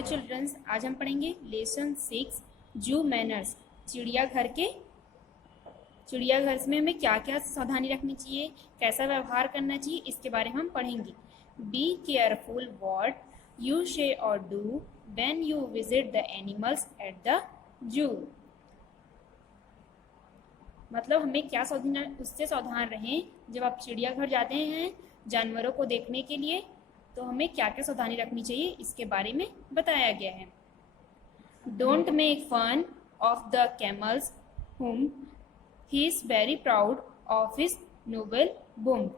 Hello children's, आज हम पढ़ेंगे लेसन 6 जू मैनर्स। चिड़ियाघर में हमें क्या क्या सावधानी रखनी चाहिए, कैसा व्यवहार करना चाहिए, इसके बारे में हम पढ़ेंगे। बी केयरफुल व्हाट यू से और do when you visit the animals at the zoo. मतलब हमें क्या सावधान उससे सावधान रहें जब आप चिड़ियाघर जाते हैं जानवरों को देखने के लिए, तो हमें क्या क्या सावधानी रखनी चाहिए इसके बारे में बताया गया है। Don't make fun of the camels whom he is very proud of his noble boom।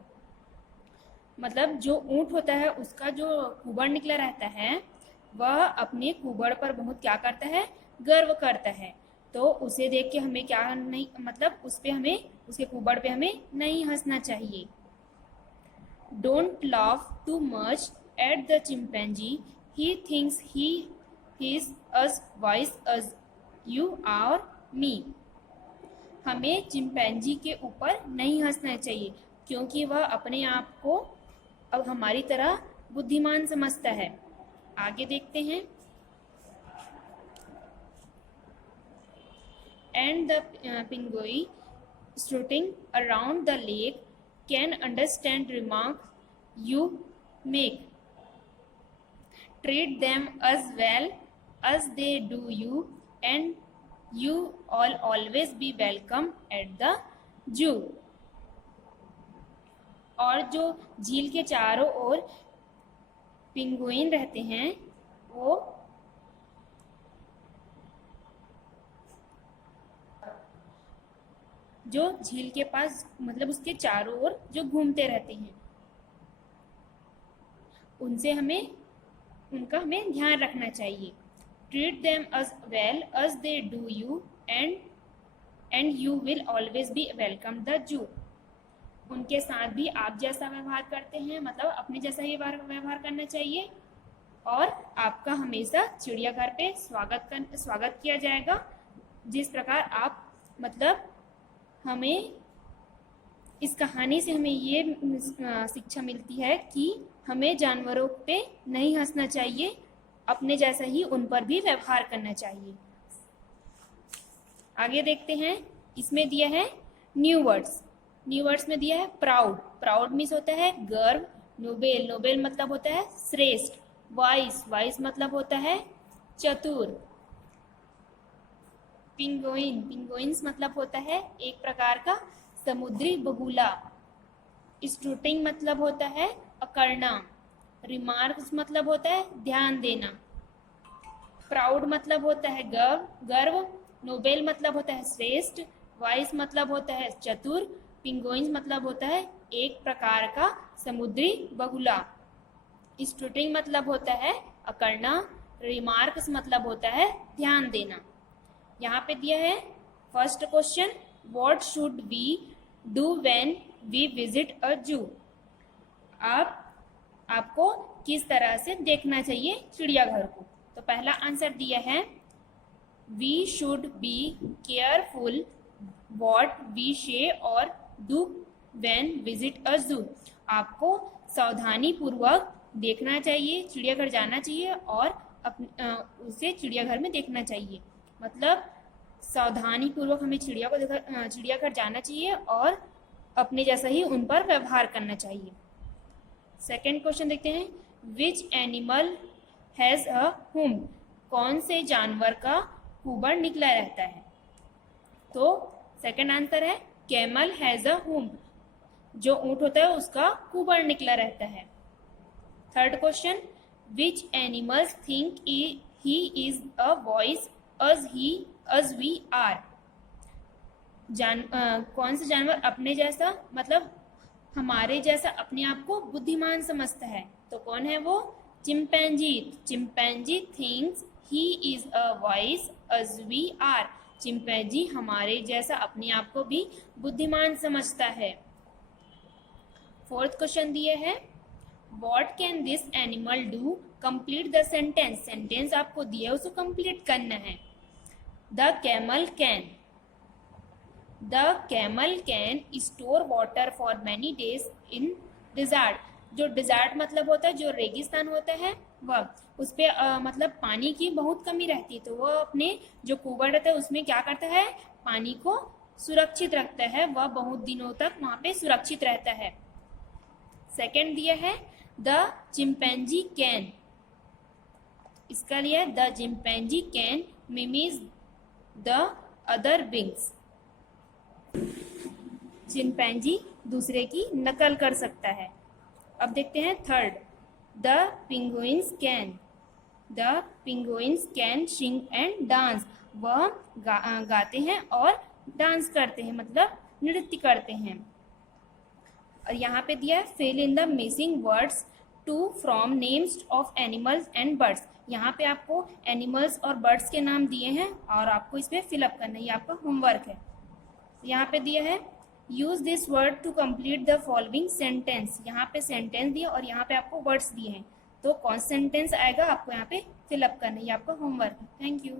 मतलब जो ऊंट होता है उसका जो कुबड़ निकला रहता है वह अपने कुबड़ पर बहुत क्या करता है, गर्व करता है। तो उसे देख के हमें क्या नहीं, मतलब उस पे हमें, उसके कुबड़ पे हमें नहीं हंसना चाहिए। Don't laugh too much at the chimpanzee. He thinks he is as wise as you or me। हमें चिंपैंजी के ऊपर नहीं हंसना चाहिए क्योंकि वह अपने आप को अब हमारी तरह बुद्धिमान समझता है। आगे देखते हैं। And the penguin strutting around the lake can understand remark you make। Treat them as well as they do you and you all always be welcome at the zoo। और जो झील के चारों ओर पेंगुइन रहते हैं वो जो झील के पास, मतलब उसके चारों ओर जो घूमते रहते हैं, उनका हमें ध्यान रखना चाहिए। Treat them as well as they do you and you will always be welcome the zoo. उनके साथ भी आप जैसा व्यवहार करते हैं, मतलब अपने जैसा ही व्यवहार करना चाहिए और आपका हमेशा चिड़ियाघर पे स्वागत किया जाएगा। जिस प्रकार आप, मतलब हमें इस कहानी से हमें ये शिक्षा मिलती है कि हमें जानवरों पे नहीं हंसना चाहिए, अपने जैसा ही उन पर भी व्यवहार करना चाहिए। आगे देखते हैं। इसमें दिया है न्यू वर्ड्स में दिया है प्राउड मीन्स होता है गर्व। नोबेल मतलब होता है श्रेष्ठ। वाइस मतलब होता है चतुर। पिंगुइन्स मतलब होता है एक प्रकार का समुद्री बगुला। स्ट्रूटिंग मतलब होता है अकड़ना। रिमार्क्स मतलब होता है ध्यान देना। प्राउड मतलब होता है गर्व। नोबेल मतलब होता है श्रेष्ठ। वाइस मतलब होता है चतुर। पिंगुइन्स मतलब होता है एक प्रकार का समुद्री बगुला। स्ट्रूटिंग मतलब होता है अकड़ना। रिमार्क्स मतलब होता है ध्यान देना। यहाँ पे दिया है first question, what should we do when we visit a zoo. आपको किस तरह से देखना चाहिए चिड़ियाघर को। तो पहला आंसर दिया है we should be careful what we say और do when visit a zoo. आपको सावधानी पूर्वक देखना चाहिए, चिड़ियाघर जाना चाहिए और उसे चिड़ियाघर में देखना चाहिए। मतलब सावधानी पूर्वक हमें चिड़ियाघर जाना चाहिए और अपने जैसा ही उन पर व्यवहार करना चाहिए। सेकेंड क्वेश्चन देखते हैं। विच एनिमल हैज अ हुम। कौन से जानवर का कुबड़ निकला रहता है। तो सेकेंड आंसर है कैमल हैज अ हुम। जो ऊंट होता है उसका कुबड़ निकला रहता है। Third question, which animals think he is a voice as we are। कौन सा जानवर अपने जैसा, मतलब हमारे जैसा अपने आप को बुद्धिमान समझता है। तो कौन है वो, chimpanzee thinks he is a voice as we are। Chimpanzee हमारे जैसा अपने आप को भी बुद्धिमान समझता है। फोर्थ क्वेश्चन दिए है, what can this animal do. Complete the sentence आपको दिया है, उसको कंप्लीट करना है। The camel can store water for many days in desert। जो डिजर्ट मतलब होता है जो रेगिस्तान होता है वह उस पे मतलब पानी की बहुत कमी रहती है, तो वह अपने जो कुआं रहता है उसमें क्या करता है, पानी को सुरक्षित रखता है, वह बहुत दिनों तक वहां पे सुरक्षित रहता है। सेकंड दिया है द चिंपैंजी कैन, इसका लिया the chimpanzee can mimics the other beings, chimpanzee दूसरे की नकल कर सकता है। अब देखते हैं third, the penguins can, the penguins can sing and dance, वह गाते हैं और डांस करते हैं, मतलब नृत्य करते हैं। और यहाँ पे दिया है fill in the missing words to from names of animals and birds, यहाँ पे आपको एनिमल्स और बर्ड्स के नाम दिए हैं और आपको इसमें फिलअप करना है, ये आपका होमवर्क है। यहाँ पे दिया है use this word to complete the following sentence, यहाँ पे सेंटेंस दिया और यहाँ पे आपको वर्ड्स दिए हैं, तो कौन सेंटेंस आएगा आपको यहाँ पे फिलअप करना है, ये आपका होमवर्क है। Thank you.